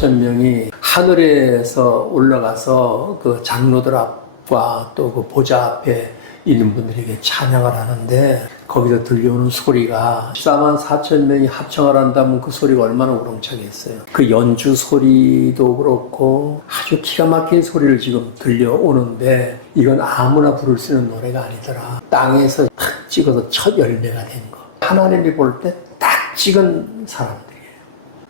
4천 명이 하늘에서 올라가서 그 장로들 앞과 또 그 보좌 앞에 있는 분들에게 찬양을 하는데 거기서 들려오는 소리가 14만 4천 명이 합창을 한다면 그 소리가 얼마나 우렁차겠어요. 그 연주 소리도 그렇고 아주 기가 막힌 소리를 지금 들려오는데 이건 아무나 부를 수 있는 노래가 아니더라. 땅에서 탁 찍어서 첫 열매가 된 거. 하나님이 볼 때 딱 찍은 사람들이에요.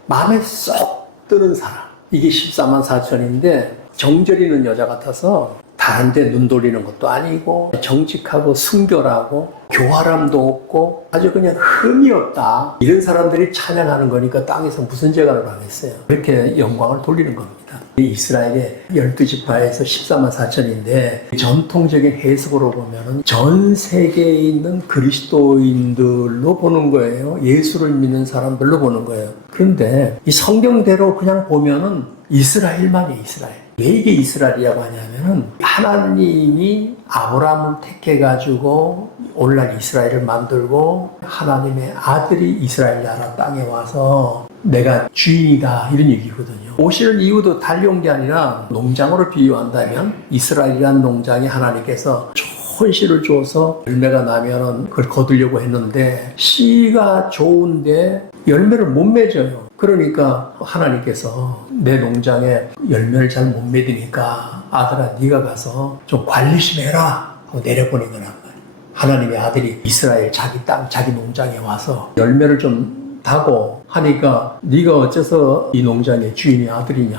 마음에 쏙 드는 사람. 이게 14만 4천인데 정절 있는 여자 같아서 다른 데 눈 돌리는 것도 아니고 정직하고 순결하고 교활함도 없고 아주 그냥 흠이 없다. 이런 사람들이 찬양하는 거니까 땅에서 무슨 재간을 하겠어요. 그렇게 영광을 돌리는 겁니다. 이스라엘의 12지파에서 14만 4천인데 전통적인 해석으로 보면 전 세계에 있는 그리스도인들로 보는 거예요. 예수를 믿는 사람들로 보는 거예요. 그런데 이 성경대로 그냥 보면은 이스라엘만이 이스라엘. 왜 이게 이스라엘이라고 하냐면은 하나님이 아브라함을 택해가지고 오늘날 이스라엘을 만들고 하나님의 아들이 이스라엘 나라 땅에 와서 내가 주인이다 이런 얘기거든요. 오실 이유도 달리 온 게 아니라 농장으로 비유한다면 이스라엘이라는 농장에 하나님께서 좋은 씨를 줘서 열매가 나면은 그걸 거두려고 했는데 씨가 좋은데 열매를 못 맺어요. 그러니까 하나님께서 내 농장에 열매를 잘 못 맺으니까 아들아 네가 가서 좀 관리 좀 해라 하고 내려보낸 거란 말이에요. 하나님의 아들이 이스라엘 자기 땅 자기 농장에 와서 열매를 좀 타고 하니까 네가 어째서 이 농장의 주인의 아들이냐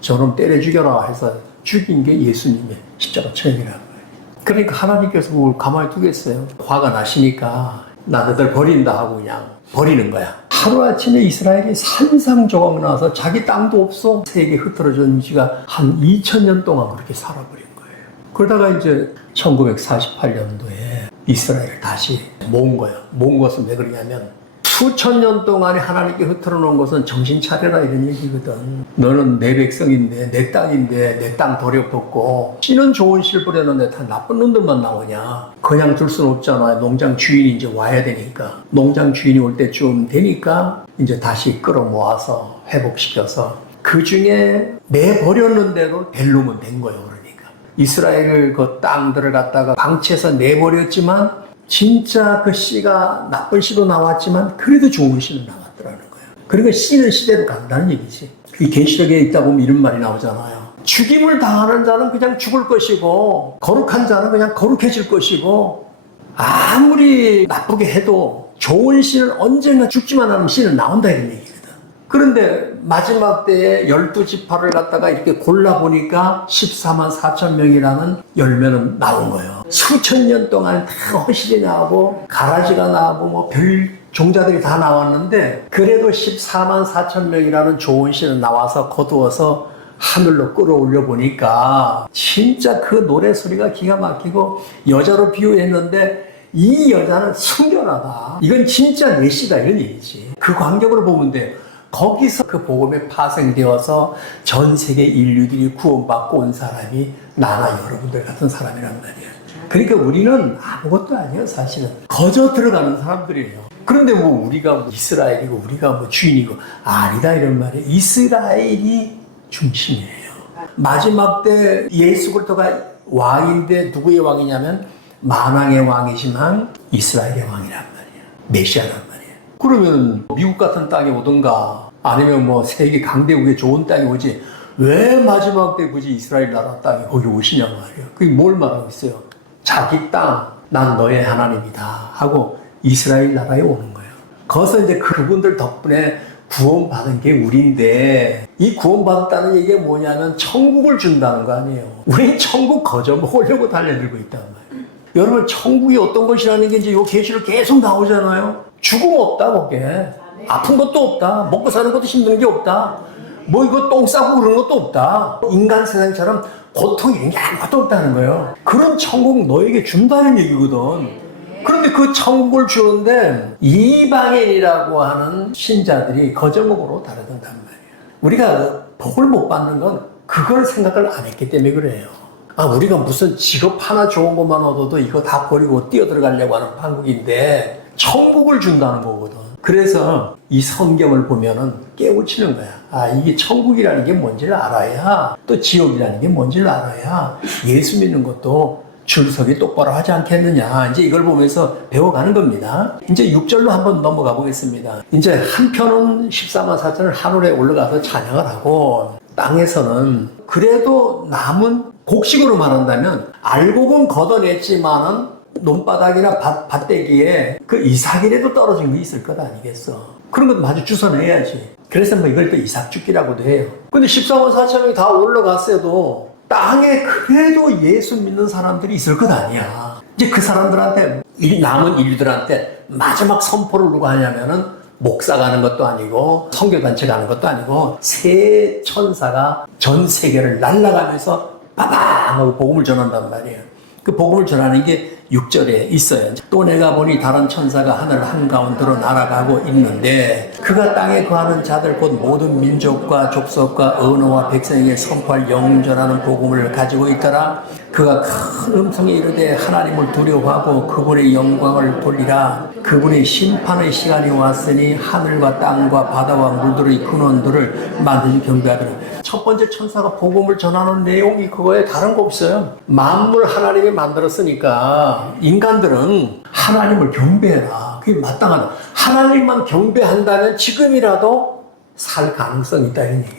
저놈 때려 죽여라 해서 죽인 게 예수님의 십자가 처형이란 말이에요. 그러니까 하나님께서 그걸 가만히 두겠어요. 화가 나시니까 나 너들 버린다 하고 그냥 버리는 거야. 하루아침에 이스라엘이 산상조각 나서 자기 땅도 없어 세계 흩어져진 지가 한 2000년 동안 그렇게 살아버린 거예요. 그러다가 이제 1948년도에 이스라엘을 다시 모은 거예요. 모은 것은 왜 그러냐면 수천 년 동안에 하나님께 흐트러 놓은 것은 정신 차려라 이런 얘기거든. 너는 내 백성인데 내 땅인데 내 땅 버려뒀고 씨는 좋은 씨를 뿌렸는데 다 나쁜 놈들만 나오냐. 그냥 둘 수는 없잖아. 농장 주인이 이제 와야 되니까. 농장 주인이 올 때쯤 되니까 이제 다시 끌어모아서 회복시켜서 그 중에 내버렸는데도 벨로면 된 거예요. 그러니까 이스라엘 그 땅들을 갖다가 방치해서 내버렸지만 진짜 그 씨가 나쁜 씨도 나왔지만 그래도 좋은 씨는 나왔더라는 거예요. 그러니까 씨는 씨대로 간다는 얘기지. 이 계시록에 있다 보면 이런 말이 나오잖아요. 죽임을 당하는 자는 그냥 죽을 것이고 거룩한 자는 그냥 거룩해질 것이고 아무리 나쁘게 해도 좋은 씨는 언젠가 죽지만 않으면 씨는 나온다 이런 얘기거든. 그런데 마지막 때에 12지파를 갖다가 이렇게 골라보니까 14만 4천 명이라는 열매는 나온 거예요. 수천 년 동안 다 허실이 나오고 가라지가 나오고 뭐 별 종자들이 다 나왔는데 그래도 14만 4천 명이라는 좋은 씨는 나와서 거두어서 하늘로 끌어올려 보니까 진짜 그 노래 소리가 기가 막히고 여자로 비유했는데 이 여자는 순결하다. 이건 진짜 메시다 이런 얘기지. 그 광경으로 보면 돼. 거기서 그 복음에 파생되어서 전 세계 인류들이 구원받고 온 사람이 나나 여러분들 같은 사람이란 말이야. 그러니까 우리는 아무것도 아니에요 사실은. 거저 들어가는 사람들이에요. 그런데 뭐 우리가 뭐 이스라엘이고 우리가 뭐 주인이고 아니다 이런 말이에요. 이스라엘이 중심이에요. 마지막 때 예수 그리스도가 왕인데 누구의 왕이냐면 만왕의 왕이지만 이스라엘의 왕이란 말이에요. 메시아란 말이에요. 그러면 미국 같은 땅에 오든가 아니면 뭐 세계 강대국의 좋은 땅에 오지 왜 마지막 때 굳이 이스라엘 나라 땅에 거기 오시냐 말이에요. 그게 뭘 말하고 있어요? 자기 땅, 난 너의 하나님이다 하고 이스라엘 나라에 오는 거예요. 거기서 이제 그분들 덕분에 구원받은 게 우리인데 이 구원받았다는 얘기가 뭐냐면 천국을 준다는 거 아니에요. 우리 천국 거저 먹으려고 달려들고 있단 말이에요. 여러분 천국이 어떤 것이라는 게 이제 요 계시로 계속 나오잖아요. 죽음 없다 거기에. 아픈 것도 없다. 먹고 사는 것도 힘든 게 없다. 뭐 이거 똥 싸고 그러는 것도 없다. 인간 세상처럼 고통 이런 게 아무것도 없다는 거예요. 그런 천국 너에게 준다는 얘기거든. 그런데 그 천국을 주는데 이방인이라고 하는 신자들이 거저먹으로 다르던단 말이에요. 우리가 복을 못 받는 건 그걸 생각을 안 했기 때문에 그래요. 아, 우리가 무슨 직업 하나 좋은 것만 얻어도 이거 다 버리고 뛰어들어가려고 하는 판국인데 천국을 준다는 거거든. 그래서 이 성경을 보면은 깨우치는 거야. 아, 이게 천국이라는 게 뭔지를 알아야, 또 지옥이라는 게 뭔지를 알아야 예수 믿는 것도 줄서기 똑바로 하지 않겠느냐. 이제 이걸 보면서 배워가는 겁니다. 이제 6절로 한번 넘어가 보겠습니다. 이제 한편은 14만 4천을 하늘에 올라가서 찬양을 하고, 땅에서는 그래도 남은 곡식으로 말한다면 알곡은 걷어냈지만은 논바닥이나 밭대기에 그 이삭이라도 떨어진 게 있을 것 아니겠어. 그런 것도 마저 주워내야지. 그래서 뭐 이걸 또 이삭죽기라고도 해요. 근데 14만 4천명이 다 올라갔어도 땅에 그래도 예수 믿는 사람들이 있을 것 아니야. 이제 그 사람들한테, 남은 인류들한테 마지막 선포를 누가 하냐면은 목사가 하는 것도 아니고 선교단체가 하는 것도 아니고 새 천사가 전 세계를 날아가면서 빠방 하고 복음을 전한단 말이에요. 그 복음을 전하는 게 6절에 있어요. 또 내가 보니 다른 천사가 하늘 한가운데로 날아가고 있는데 그가 땅에 거하는 자들 곧 모든 민족과 족속과 언어와 백성에게 선포할 영전하는 복음을 가지고 있더라. 그가 큰 음성에 이르되 하나님을 두려워하고 그분의 영광을 돌리라. 그분의 심판의 시간이 왔으니 하늘과 땅과 바다와 물들의 근원들을 만드시 경배하더라. 첫 번째 천사가 복음을 전하는 내용이 그거에 다른 거 없어요. 만물 하나님이 만들었으니까 인간들은 하나님을 경배해라. 그게 마땅하다. 하나님만 경배한다면 지금이라도 살 가능성이 있다 이런 얘기입니다.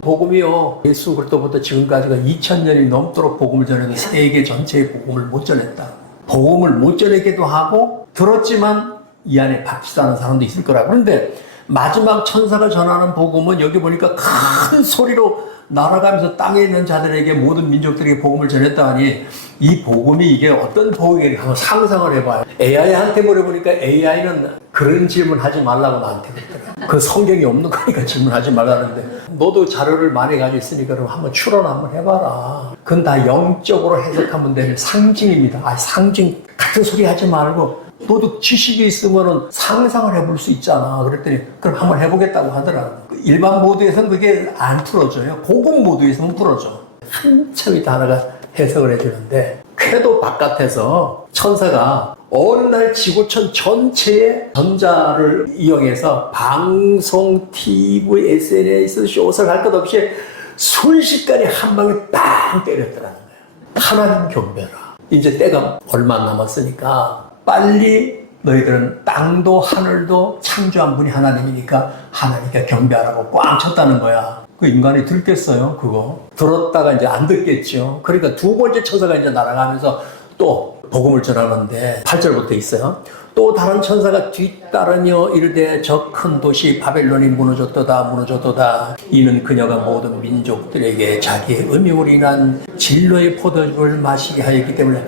복음이요, 예수 그리스도부터 지금까지가 2000년이 넘도록 복음을 전해도 세계 전체의 복음을 못 전했다. 복음을 못 전하기도 하고 들었지만 이 안에 박히지 않은 사람도 있을 거라. 그런데 마지막 천사가 전하는 복음은 여기 보니까 큰 소리로 날아가면서 땅에 있는 자들에게 모든 민족들에게 복음을 전했다 하니 이 복음이 이게 어떤 복음인가 한번 상상을 해봐요. AI한테 물어보니까 AI는 그런 질문 하지 말라고 나한테 그랬더라. 그 성경이 없는 거니까 질문하지 말라는데 너도 자료를 많이 가지고 있으니까 그럼 한번 추론 한번 해봐라. 그건 다 영적으로 해석하면 되는 상징입니다. 아, 상징 같은 소리 하지 말고 너도 지식이 있으면은 상상을 해볼 수 있잖아. 그랬더니 그럼 한번 해보겠다고 하더라고. 일반 모드에서는 그게 안 풀어져요. 고급 모드에서는 풀어져. 한참 이 단어가 해석을 해주는데 궤도 바깥에서 천사가 어느 날 지구촌 전체의 전자를 이용해서 방송, TV, SNS, 쇼설 할 것 없이 순식간에 한 방에 빵 때렸더라는 거예요. 하나님 경배라. 이제 때가 얼마 안 남았으니까 빨리 너희들은 땅도 하늘도 창조한 분이 하나님이니까 하나님께 경배하라고 꽝 쳤다는 거야. 그 인간이 들겠어요, 그거? 들었다가 이제 안 듣겠죠. 그러니까 두 번째 천사가 이제 날아가면서 또 복음을 전하는데 8절부터 있어요. 또 다른 천사가 뒤따르며 이르되 저 큰 도시 바벨론이 무너졌도다. 이는 그녀가 모든 민족들에게 자기의 음욕으로 인한 진로의 포도주를 마시게 하였기 때문에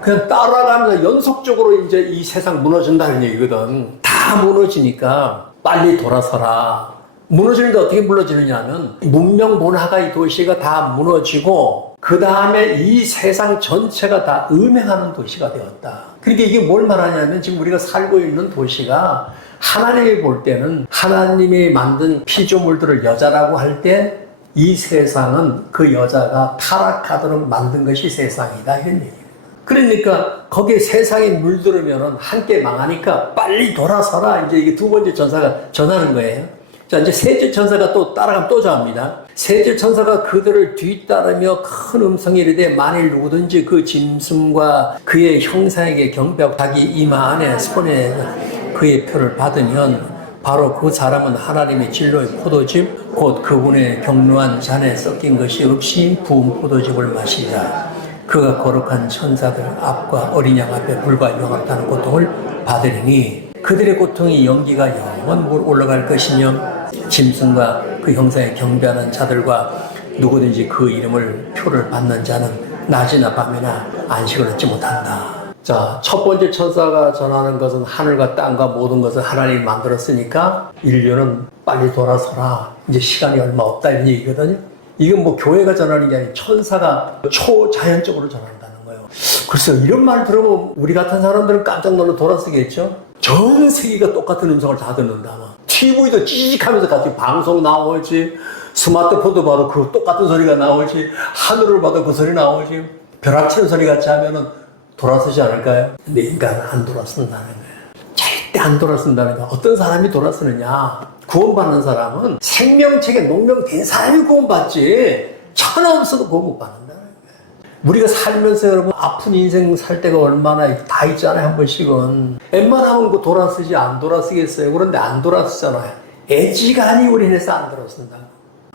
그냥 따라가면서 연속적으로 이제 이 세상 무너진다는 얘기거든. 다 무너지니까 빨리 돌아서라. 무너지는데 어떻게 무너지느냐면 문명 문화가 이 도시가 다 무너지고 그 다음에 이 세상 전체가 다 음행하는 도시가 되었다. 그러니까 이게 뭘 말하냐면 지금 우리가 살고 있는 도시가 하나님이 볼 때는 하나님이 만든 피조물들을 여자라고 할 때 이 세상은 그 여자가 타락하도록 만든 것이 세상이다 이런 얘기예요. 그러니까 거기에 세상에 물들으면 함께 망하니까 빨리 돌아서라. 이제 이게 두 번째 천사가 전하는 거예요. 자, 이제 셋째 천사가 또 따라가면 또 전합니다. 셋째 천사가 그들을 뒤따르며 큰 음성이 이르되 만일 누구든지 그 짐승과 그의 형상에게 경배하고 자기 이마 안에 손에 그의 표를 받으면 바로 그 사람은 하나님의 진로의 포도즙 곧 그분의 경로한 잔에 섞인 것이 없이 부은 포도즙을 마시리라. 그가 거룩한 천사들 앞과 어린 양 앞에 불과 영원한 고통을 받으리니 그들의 고통이 연기가 영원으로 올라갈 것이며 짐승과 그 형상에 경배하는 자들과 누구든지 그 이름을 표를 받는 자는 낮이나 밤이나 안식을 얻지 못한다. 자, 첫 번째 천사가 전하는 것은 하늘과 땅과 모든 것을 하나님이 만들었으니까 인류는 빨리 돌아서라. 이제 시간이 얼마 없다 이런 얘기거든요. 이건 뭐 교회가 전하는 게 아니라 천사가 초자연적으로 전한다는 거예요. 글쎄요, 이런 말 들으면 우리 같은 사람들은 깜짝 놀라 돌아서겠죠? 전 세계가 똑같은 음성을 다 듣는다. TV도 찌직하면서 같이 방송 나오지, 스마트폰도 봐도 그 똑같은 소리가 나오지, 하늘을 봐도 그 소리 나오지, 벼락치는 소리 같이 하면은 돌아서지 않을까요? 근데 인간은 안 돌아선다는 거예요. 절대 안 돌아선다는 거야. 어떤 사람이 돌아서느냐? 구원받는 사람은 생명책에 농명된 사람이 구원받지 천하 없어도 구원 못 받는다는 거야. 우리가 살면서 여러분 아픈 인생 살 때가 얼마나 다 있잖아요. 한 번씩은. 웬만하면 그 돌아서지 안 돌아서겠어요. 그런데 안 돌아서잖아요. 애지간히 우리에서 안 돌아선다.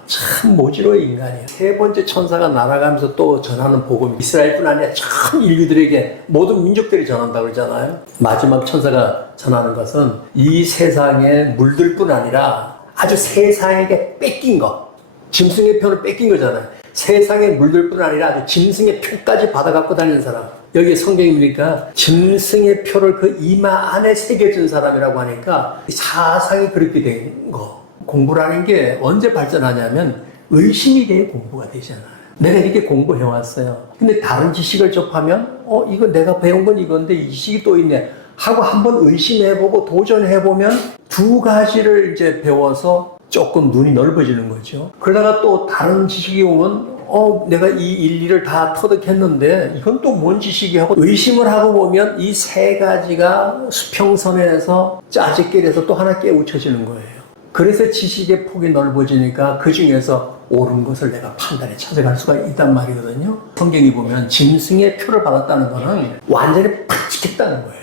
참 모질어 인간이에요. 세 번째 천사가 날아가면서 또 전하는 복음, 이스라엘뿐 아니라 전 인류들에게 모든 민족들이 전한다고 그러잖아요. 마지막 천사가 전하는 것은 이 세상에 물들 뿐 아니라 아주 세상에게 뺏긴 것, 짐승의 표를 뺏긴 거잖아요. 세상에 물들 뿐 아니라 아주 짐승의 표까지 받아갖고 다니는 사람. 여기 성경이 보니까 짐승의 표를 그 이마 안에 새겨진 사람이라고 하니까 사상이 그렇게 된 거. 공부라는 게 언제 발전하냐면 의심이 돼야 공부가 되잖아요. 내가 이렇게 공부해왔어요. 근데 다른 지식을 접하면 이거 내가 배운 건 이건데 이 지식이 또 있네 하고 한번 의심해보고 도전해보면 두 가지를 이제 배워서 조금 눈이 넓어지는 거죠. 그러다가 또 다른 지식이 오면 내가 이 일리를 다 터득했는데 이건 또 뭔 지식이 하고 의심을 하고 보면 이 세 가지가 수평선에서 짜집길에서 또 하나 깨우쳐지는 거예요. 그래서 지식의 폭이 넓어지니까 그 중에서 옳은 것을 내가 판단해 찾아갈 수가 있단 말이거든요. 성경이 보면 짐승의 표를 받았다는 것은 완전히 팍 찍혔다는 거예요.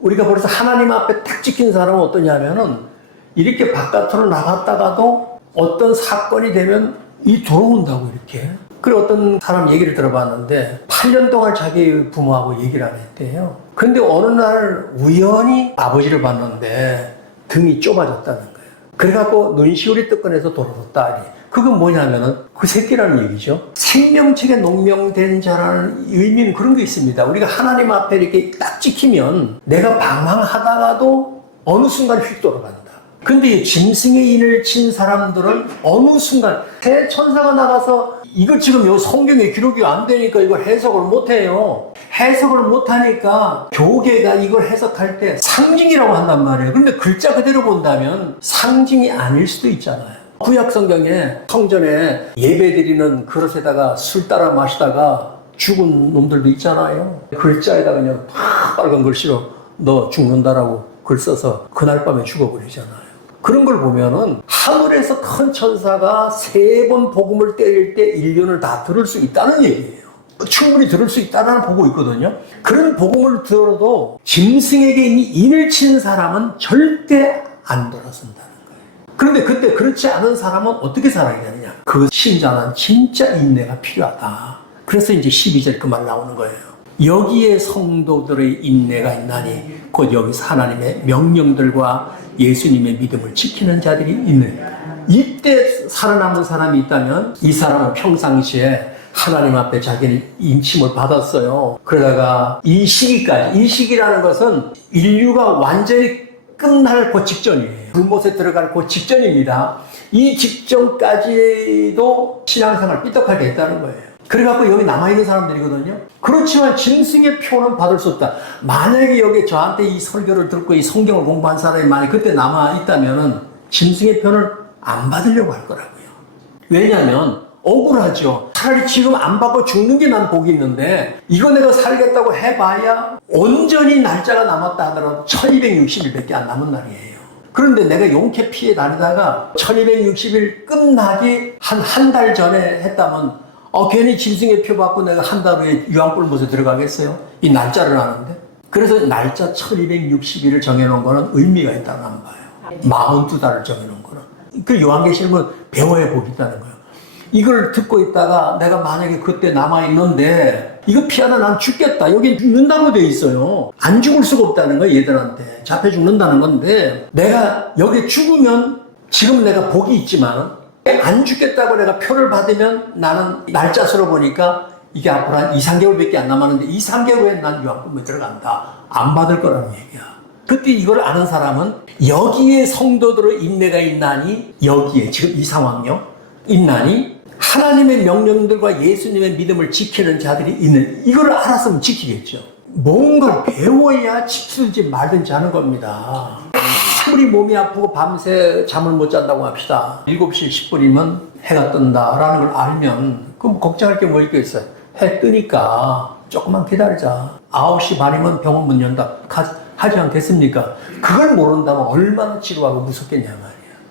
우리가 벌써 하나님 앞에 탁 찍힌 사람은 어떠냐면은 이렇게 바깥으로 나갔다가도 어떤 사건이 되면 들어온다고 이렇게. 그리고 어떤 사람 얘기를 들어봤는데 8년 동안 자기 부모하고 얘기를 안 했대요. 근데 어느 날 우연히 아버지를 봤는데 등이 좁아졌다는 거예요. 그래갖고 눈시울이 뜨끈해서 돌아섰다. 그건 뭐냐면은 그 새끼라는 얘기죠. 생명책에 농명된 자라는 의미는 그런 게 있습니다. 우리가 하나님 앞에 이렇게 딱 찍히면 내가 방황하다가도 어느 순간 휙 돌아간다. 근데 이 짐승의 인을 친 사람들은 어느 순간 새 천사가 나가서 이거 지금 요 성경에 기록이 안 되니까 이걸 해석을 못 해요. 해석을 못 하니까 교계가 이걸 해석할 때 상징이라고 한단 말이에요. 근데 글자 그대로 본다면 상징이 아닐 수도 있잖아요. 구약 성경에 성전에 예배드리는 그릇에다가 술 따라 마시다가 죽은 놈들도 있잖아요. 글자에다 그냥 빨간 글씨로 너 죽는다라고 글 써서 그날 밤에 죽어버리잖아요. 그런 걸 보면은 하늘에서 큰 천사가 3번 복음을 때릴 때 1년을 다 들을 수 있다는 얘기예요. 충분히 들을 수 있다는 보고 있거든요. 그런 복음을 들어도 짐승에게 인을 친 사람은 절대 안 돌아선다는 거예요. 그런데 그때 그렇지 않은 사람은 어떻게 살아야 되느냐? 그 신자는 진짜 인내가 필요하다. 그래서 이제 12절 그 말 나오는 거예요. 여기에 성도들의 인내가 있나니 곧 여기서 하나님의 명령들과 예수님의 믿음을 지키는 자들이 있는, 이때 살아남은 사람이 있다면 이 사람은 평상시에 하나님 앞에 자기는 인침을 받았어요. 그러다가 이 시기라는 것은 인류가 완전히 끝날 그 직전이에요. 불못에 들어갈 그 직전입니다. 이 직전까지도 신앙생활 삐딱하게 했다는 거예요. 그래갖고 여기 남아있는 사람들이거든요. 그렇지만 짐승의 표는 받을 수 없다. 만약에 여기 저한테 이 설교를 듣고 이 성경을 공부한 사람이 만약 그때 남아있다면은 짐승의 표는 안 받으려고 할 거라고요. 왜냐하면 억울하죠. 차라리 지금 안 받고 죽는 게 난 복이 있는데 이거 내가 살겠다고 해봐야 온전히 날짜가 남았다 하더라도 1260일밖에 안 남은 날이에요. 그런데 내가 용케 피해 다니다가 1260일 끝나기 한 달 전에 했다면 괜히 짐승의 표 받고 내가 한 달 후에 유황불못에 들어가겠어요? 이 날짜를 아는데. 그래서 날짜 1260일을 정해놓은 거는 의미가 있다고 안 봐요. 42달을 정해놓은 거는. 그 요한계시록은 배워야 복이 있다는 거예요. 이걸 듣고 있다가 내가 만약에 그때 남아있는데 이거 피하다 난 죽겠다. 여기 죽는다고 돼 있어요. 안 죽을 수가 없다는 거예요. 얘들한테. 잡혀 죽는다는 건데 내가 여기 죽으면 지금 내가 복이 있지만 안 죽겠다고 내가 표를 받으면 나는 날짜 수로 보니까 이게 앞으로 한 2, 3개월밖에 안 남았는데 2, 3개월 후에 난 유황불에 들어간다. 안 받을 거라는 얘기야. 그때 이걸 아는 사람은 여기에 성도들의 인내가 있나니, 여기에 지금 이 상황요 있나니 하나님의 명령들과 예수님의 믿음을 지키는 자들이 있는, 이걸 알았으면 지키겠죠. 뭔가 배워야 지키든지 말든지 하는 겁니다. 아무리 몸이 아프고 밤새 잠을 못 잔다고 합시다. 7시 10분이면 해가 뜬다라는 걸 알면 그럼 걱정할 게 뭐 있겠어요. 해 뜨니까 조금만 기다리자. 9시 반이면 병원 문 연다. 하지 않겠습니까? 그걸 모른다면 얼마나 지루하고 무섭겠냐 말이야.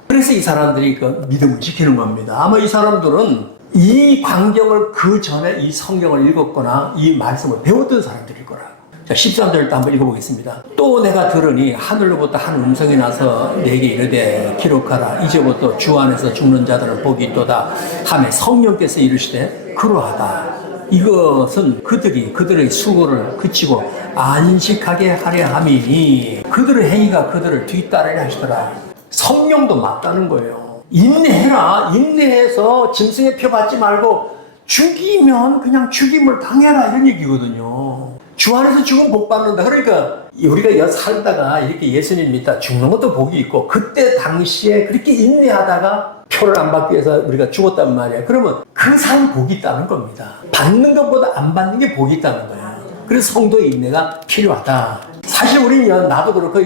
그래서 이 사람들이 그 믿음을 지키는 겁니다. 아마 이 사람들은 이 광경을 그 전에 이 성경을 읽었거나 이 말씀을 배웠던 사람들일 거라고. 자, 13절도 한번 읽어보겠습니다. 또 내가 들으니 하늘로부터 한 음성이 나서 내게 이르되 기록하라. 이제부터 주 안에서 죽는 자들은 복이 있도다 하며 성령께서 이르시되 그러하다. 이것은 그들의 수고를 그치고 안식하게 하려 함이니 그들의 행위가 그들을 뒤따르려 하시더라. 성령도 맞다는 거예요. 인내해라. 인내해서 짐승의 표 받지 말고 죽이면 그냥 죽임을 당해라 이런 얘기거든요. 주 안에서 죽으면 복 받는다. 그러니까 우리가 살다가 이렇게 예수님 믿다 죽는 것도 복이 있고 그때 당시에 그렇게 인내하다가 표를 안 받기 위해서 우리가 죽었단 말이야. 그러면 그 삶 복이 있다는 겁니다. 받는 것보다 안 받는 게 복이 있다는 거야. 그래서 성도의 인내가 필요하다. 사실 우리는 나도 그렇고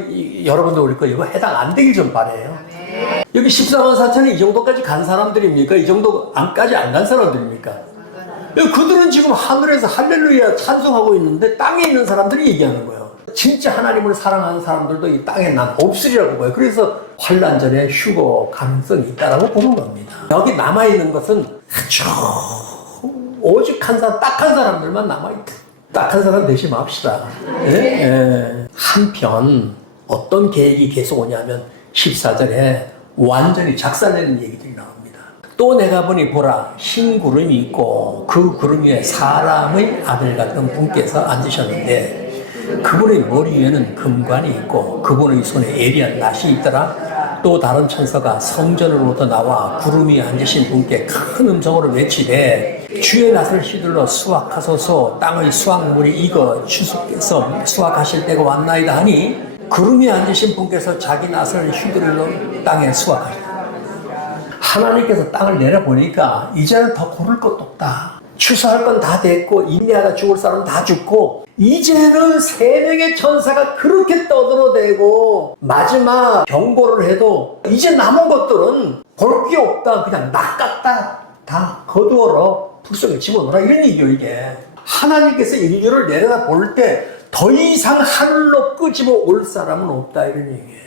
여러분도 그렇고 이거 해당 안 되길 좀 바래요. 여기 14만 4천이 이 정도까지 간 사람들입니까? 이 정도 안까지 안 간 사람들입니까? 그들은 지금 하늘에서 할렐루야 찬송하고 있는데 땅에 있는 사람들이 얘기하는 거예요. 진짜 하나님을 사랑하는 사람들도 이 땅에 난 없으리라고 봐요. 그래서 환난 전에 휴거 가능성이 있다라고 보는 겁니다. 여기 남아있는 것은 아주 오직한 사람, 딱한 사람들만 남아있다. 딱한 사람 되지 맙시다. 예? 예. 한편 어떤 계획이 계속 오냐면 14절에 완전히 작살내는 얘기들이 나옵니다. 또 내가 보니 보라 흰 구름이 있고 그 구름 위에 사람의 아들 같은 분께서 앉으셨는데 그분의 머리 위에는 금관이 있고 그분의 손에 예리한 낫이 있더라. 또 다른 천사가 성전으로부터 나와 구름 위에 앉으신 분께 큰 음성으로 외치되 주의 낫을 휘둘러 수확하소서. 땅의 수확물이 익어 주께서 수확하실 때가 왔나이다 하니 구름 위에 앉으신 분께서 자기 낫을 휘둘러 땅에 수확하시다. 하나님께서 땅을 내려보니까 이제는 더 고를 것도 없다. 추수할 건 다 됐고 인내하다 죽을 사람은 다 죽고 이제는 세 명의 천사가 그렇게 떠들어대고 마지막 경고를 해도 이제 남은 것들은 볼 게 없다. 그냥 낚았다. 다 거두어라. 풀속에 집어넣어라. 이런 얘기예요 이게. 하나님께서 인류를 내려다볼 때 더 이상 하늘로 끄집어 올 사람은 없다 이런 얘기예요.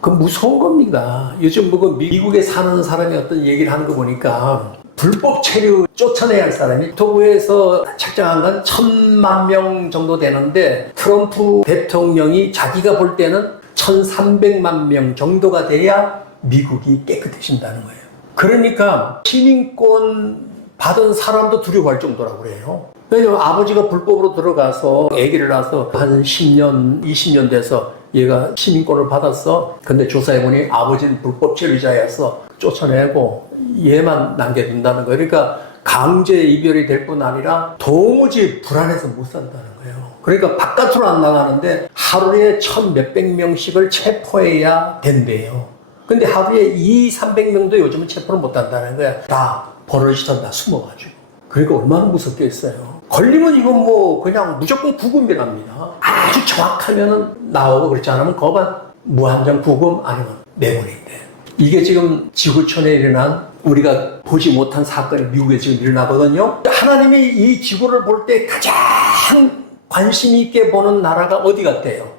그 무서운 겁니다. 요즘 뭐 미국에 사는 사람이 어떤 얘기를 하는 거 보니까 불법 체류 쫓아내야 할 사람이 도구에서 책정한 건 1,000만 명 정도 되는데 트럼프 대통령이 자기가 볼 때는 1,300만 명 정도가 돼야 미국이 깨끗해진다는 거예요. 그러니까 시민권 받은 사람도 두려워할 정도라고 그래요. 왜냐면 아버지가 불법으로 들어가서 아기를 낳아서 한 10년, 20년 돼서 얘가 시민권을 받았어. 근데 조사해보니 아버지는 불법 체류자였어. 쫓아내고 얘만 남겨둔다는 거예요. 그러니까 강제 이별이 될 뿐 아니라 도무지 불안해서 못 산다는 거예요. 그러니까 바깥으로 안 나가는데 하루에 1,몇백 명씩을 체포해야 된대요. 근데 하루에 200~300명도 요즘은 체포를 못 한다는 거야. 다 버릇이던 다 숨어가지고. 그러니까 얼마나 무섭겠어요. 걸리면 이건 뭐 그냥 무조건 구금이랍니다. 아주 정확하면 나오고 그렇지 않으면 거반 무한정 구금 아니면 내보내인데. 이게 지금 지구촌에 일어난 우리가 보지 못한 사건이 미국에 지금 일어나거든요. 하나님이 이 지구를 볼 때 가장 관심 있게 보는 나라가 어디 같대요?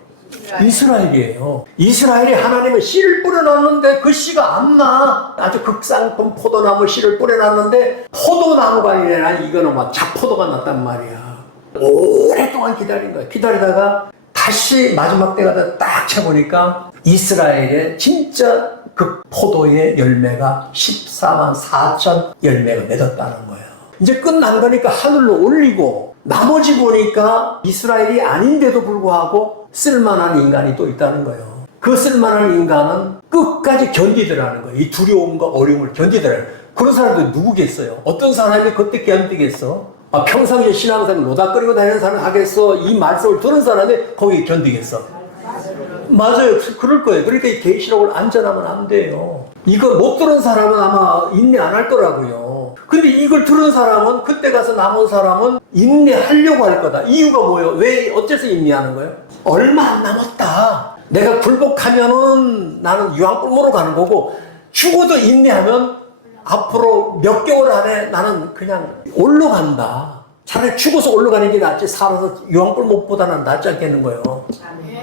이스라엘이에요. 이스라엘이 하나님은 씨를 뿌려놨는데 그 씨가 안 나. 아주 극상품 포도나무 씨를 뿌려놨는데 포도나무가 아니라 이거는 막 자포도가 났단 말이야. 오랫동안 기다린 거야. 기다리다가 다시 마지막 때가 딱 쳐보니까 이스라엘의 진짜 그 포도의 열매가 14만 4천 열매가 맺었다는 거예요. 이제 끝난 거니까 하늘로 올리고 나머지 보니까 이스라엘이 아닌데도 불구하고 쓸만한 인간이 또 있다는 거예요. 그 쓸만한 인간은 끝까지 견디더라는 거예요. 이 두려움과 어려움을 견디더라는 거예요. 그런 사람들이 누구겠어요? 어떤 사람이 그때 견디겠어? 평상시에 신앙생활 노닥거리고 다니는 사람 하겠어? 이 말씀을 들은 사람이 거기 견디겠어? 맞아요. 그럴 거예요. 그러니까 이 계시록을 안전하면 안 돼요. 이거 못 들은 사람은 아마 인내 안 할 거라고요. 근데 이걸 들은 사람은 그때 가서 남은 사람은 인내하려고 할 거다. 이유가 뭐예요? 왜 어째서 인내하는 거예요? 얼마 안 남았다. 내가 굴복하면은 나는 유황불모로 가는 거고 죽어도 인내하면 앞으로 몇 개월 안에 나는 그냥 올라간다. 차라리 죽어서 올라가는 게 낫지 살아서 유황불모보다는 낫지 않겠는 거예요.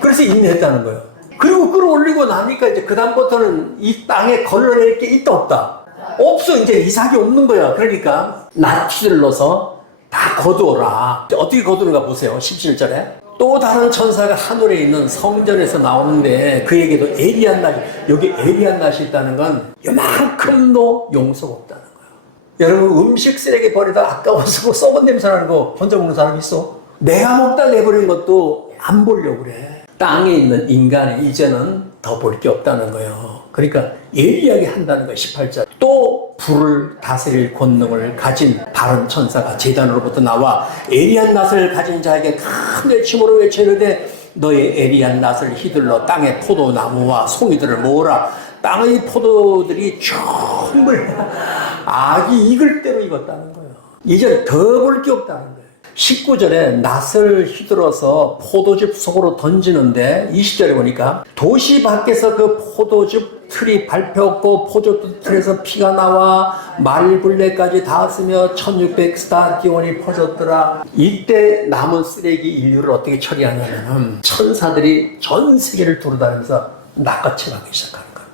그래서 인내했다는 거예요. 그리고 끌어올리고 나니까 이제 그다음부터는 이 땅에 걸러낼 게 있다 없다? 없어. 이제 이삭이 없는 거야. 그러니까 낫티를 넣어서 다 거두어라. 어떻게 거두는가 보세요. 17절에. 또 다른 천사가 하늘에 있는 성전에서 나오는데 그에게도 에리안낫이, 여기 에리안낫이 있다는 건 요만큼도 용서가 없다는 거예요. 여러분 음식 쓰레기 버리다 아까워서 썩은 냄새 나는 거 혼자 먹는 사람 있어? 내가 먹다 내버리는 것도 안 보려고 그래. 땅에 있는 인간이 이제는 더 볼 게 없다는 거예요. 그러니까 예리하게 한다는 거예요. 18절. 또 불을 다스릴 권능을 가진 다른 천사가 제단으로부터 나와 에리한 낫을 가진 자에게 큰 외침으로 외치는데 너의 에리한 낫을 휘둘러 땅의 포도나무와 송이들을 모으라. 땅의 포도들이 정말 아기 익을 대로 익었다는 거예요. 이제 더 볼 게 없다는 거예요. 19절에 낫을 휘둘러서 포도즙 속으로 던지는데 20절에 보니까 도시 밖에서 그 포도즙 틀이 밟혔고 포도즙 틀에서 피가 나와 말불레까지 닿았으며 1600스타디온이 퍼졌더라. 이때 남은 쓰레기 인류를 어떻게 처리하냐면 천사들이 전 세계를 두루다니면서 낚아채가기 시작하는 겁니다.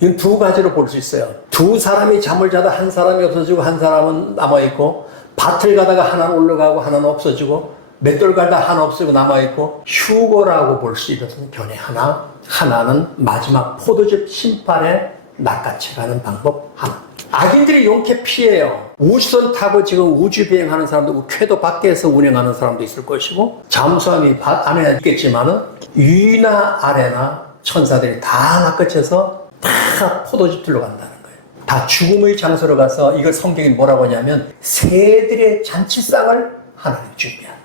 이건 두 가지로 볼 수 있어요. 두 사람이 잠을 자다 한 사람이 없어지고 한 사람은 남아있고, 밭을 가다가 하나는 올라가고 하나는 없어지고, 맷돌 가다 하나 없어지고 남아있고, 휴거라고 볼 수 있는 견해 하나, 하나는 마지막 포도즙 심판에 낚아채가는 방법 하나. 악인들이 용케 피해요. 우주선 타고 지금 우주 비행하는 사람도, 궤도 밖에서 운행하는 사람도 있을 것이고, 잠수함이 밭 안에 있겠지만은 위나 아래나 천사들이 다 낚아채서 다 포도즙 들러 간다는 거예요. 다 죽음의 장소로 가서, 이걸 성경이 뭐라고 하냐면 새들의 잔치상을 하나님 준비한다.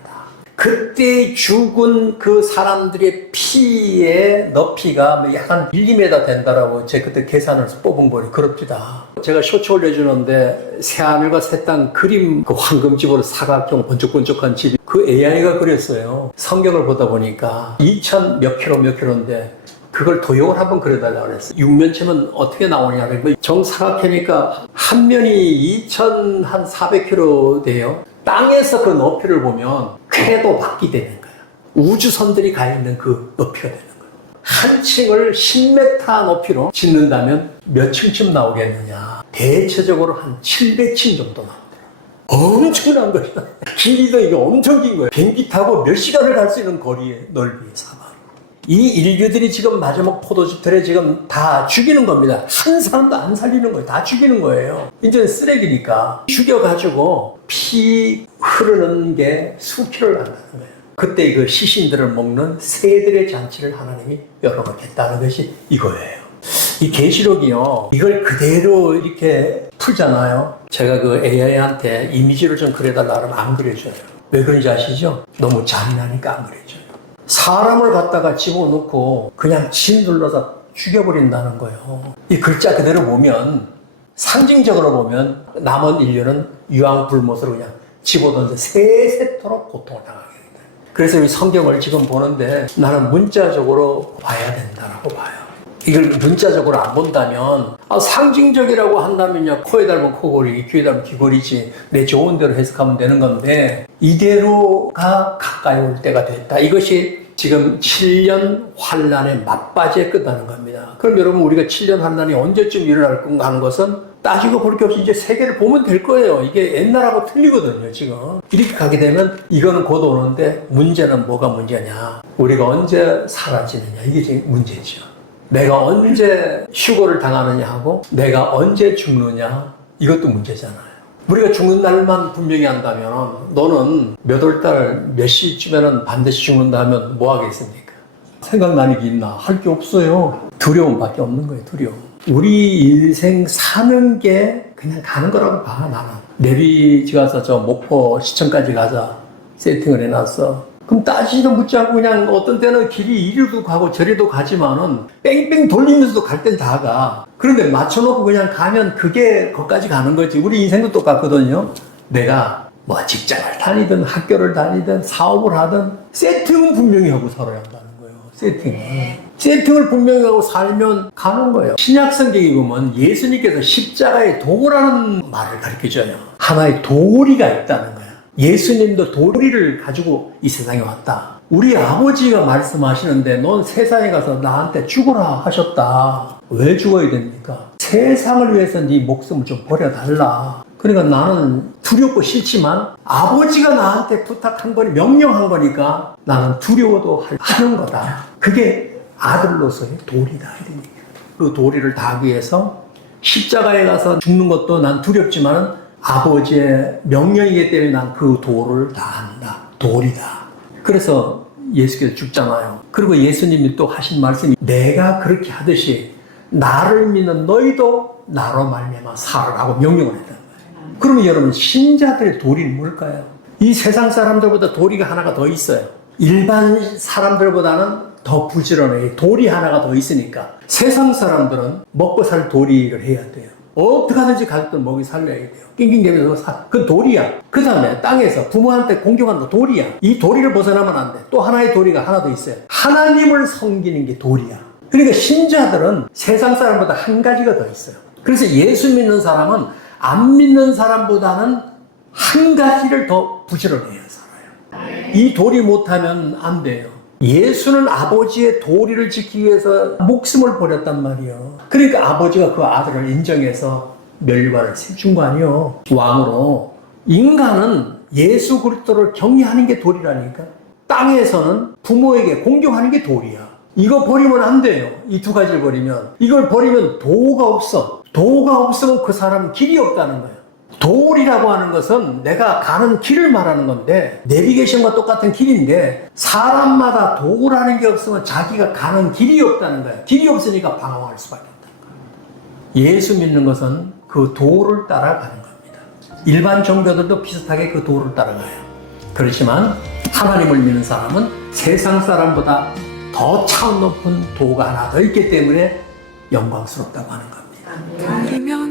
그때 죽은 그 사람들의 피의 높이가 한 1~2m 된다라고 제가 그때 계산을 뽑은 거니 그럽니다. 제가 쇼츠 올려주는데 새하늘과 새 땅 그림, 그 황금집으로 사각형 번쩍번쩍한 집이, 그 AI가 그렸어요. 성경을 보다 보니까 2000 몇 킬로인데 그걸 도형을 한번 그려달라고 그랬어요. 육면체면 어떻게 나오냐. 정사각형이니까 한 면이 2400km 돼요. 땅에서 그 높이를 보면 궤도 밖이 되는 거예요. 우주선들이 가 있는 그 높이가 되는 거예요. 한 층을 10m 높이로 짓는다면 몇 층쯤 나오겠느냐. 대체적으로 한 700층 정도 나오더라고요. 엄청난 거예요. 길이도 이게 엄청 긴 거예요. 비행기 타고 몇 시간을 갈 수 있는 거리의 넓이의 사막. 이 인류들이 지금 마지막 포도즙들에 지금 다 죽이는 겁니다. 한 사람도 안 살리는 거예요. 다 죽이는 거예요. 이제 쓰레기니까 죽여가지고 피 흐르는 게 수킬을 한다는 거예요. 그때 그 시신들을 먹는 새들의 잔치를 하나님이 열어놓겠다는 것이 이거예요. 이 계시록이요, 이걸 그대로 이렇게 풀잖아요. 제가 그 AI한테 이미지를 좀 그려달라 하면 안 그려줘요. 왜 그런지 아시죠? 너무 잔인하니까 안 그려줘요. 사람을 갖다가 집어넣고 그냥 침 눌러서 죽여버린다는 거예요. 이 글자 그대로 보면, 상징적으로 보면 남은 인류는 유황불못으로 그냥 집어던져 세세토록 고통을 당하게 됩니다. 그래서 이 성경을 지금 보는데 나는 문자적으로 봐야 된다고 봐요. 이걸 문자적으로 안 본다면, 상징적이라고 한다면요, 코에 닮은 코골이, 귀에 닮은 귀걸이지, 내 좋은 대로 해석하면 되는 건데, 이대로가 가까이 올 때가 됐다. 이것이 지금 7년 환란의 막바지에 끝나는 겁니다. 그럼 여러분, 우리가 7년 환란이 언제쯤 일어날 건가 하는 것은 따지고 볼 게 없이 이제 세계를 보면 될 거예요. 이게 옛날하고 틀리거든요, 지금. 이렇게 가게 되면 이거는 곧 오는데, 문제는 뭐가 문제냐. 우리가 언제 사라지느냐. 이게 지금 문제죠. 내가 언제 휴거를 당하느냐 하고 내가 언제 죽느냐, 이것도 문제잖아요. 우리가 죽는 날만 분명히 한다면, 너는 몇 월 달 몇 시쯤에는 반드시 죽는다 하면 뭐 하겠습니까? 생각나는 게 있나? 할 게 없어요. 두려움밖에 없는 거예요. 두려움. 우리 인생 사는 게 그냥 가는 거라고 봐. 나는 내비지 가서 저 목포 시청까지 가자 세팅을 해놨어. 그럼 따지지도 묻지 않고 그냥 어떤 때는 길이 이리도 가고 저리도 가지만은 뺑뺑 돌리면서도 갈 땐 다 가. 그런데 맞춰놓고 그냥 가면 그게 거기까지 가는 거지. 우리 인생도 똑같거든요. 내가 뭐 직장을 다니든 학교를 다니든 사업을 하든 세팅은 분명히 하고 살아야 한다는 거예요. 세팅을 분명히 하고 살면 가는 거예요. 신약 성경에 보면 예수님께서 십자가의 도구라는 말을 가르쳐줘요. 하나의 도리가 있다는 거예요. 예수님도 도리를 가지고 이 세상에 왔다. 우리 아버지가 말씀하시는데 넌 세상에 가서 나한테 죽어라 하셨다. 왜 죽어야 됩니까? 세상을 위해서 네 목숨을 좀 버려달라. 그러니까 나는 두렵고 싫지만 아버지가 나한테 부탁한 거니 명령한 거니까 나는 두려워도 하는 거다. 그게 아들로서의 도리다. 그 도리를 다하기 위해서 십자가에 가서 죽는 것도 난 두렵지만 아버지의 명령이기 때문에 난 그 도를 다한다. 도리다. 그래서 예수께서 죽잖아요. 그리고 예수님이 또 하신 말씀이 내가 그렇게 하듯이 나를 믿는 너희도 나로 말미암아 살아라고 명령을 했단 말이에요. 그러면 여러분 신자들의 도리는 뭘까요? 이 세상 사람들보다 도리가 하나가 더 있어요. 일반 사람들보다는 더 부지런해. 도리 하나가 더 있으니까 세상 사람들은 먹고 살 도리를 해야 돼요. 어떻게 하든지 가족들 먹이 살려야 돼요. 낑낑대면서 그 도리야. 그 다음에 땅에서 부모한테 공경하는 거 도리야. 이 도리를 벗어나면 안 돼. 또 하나의 도리가 하나 더 있어요. 하나님을 섬기는 게 도리야. 그러니까 신자들은 세상 사람보다 한 가지가 더 있어요. 그래서 예수 믿는 사람은 안 믿는 사람보다는 한 가지를 더 부지런해야 살아요. 이 도리 못하면 안 돼요. 예수는 아버지의 도리를 지키기 위해서 목숨을 버렸단 말이에요. 그러니까 아버지가 그 아들을 인정해서 멸관을 준 거 아니에요. 왕으로. 인간은 예수 그리스도를 경외하는 게 도리라니까. 땅에서는 부모에게 공경하는 게 도리야. 이거 버리면 안 돼요. 이 두 가지를 버리면. 이걸 버리면 도가 없어. 도가 없으면 그 사람은 길이 없다는 거예요. 도리라고 하는 것은 내가 가는 길을 말하는 건데 내비게이션과 똑같은 길인데 사람마다 도라는 게 없으면 자기가 가는 길이 없다는 거예요. 길이 없으니까 방황할 수밖에 없다는 거예요. 예수 믿는 것은 그 도를 따라가는 겁니다. 일반 종교들도 비슷하게 그 도를 따라가요. 그렇지만 하나님을 믿는 사람은 세상 사람보다 더 차원 높은 도가 하나 더 있기 때문에 영광스럽다고 하는 겁니다.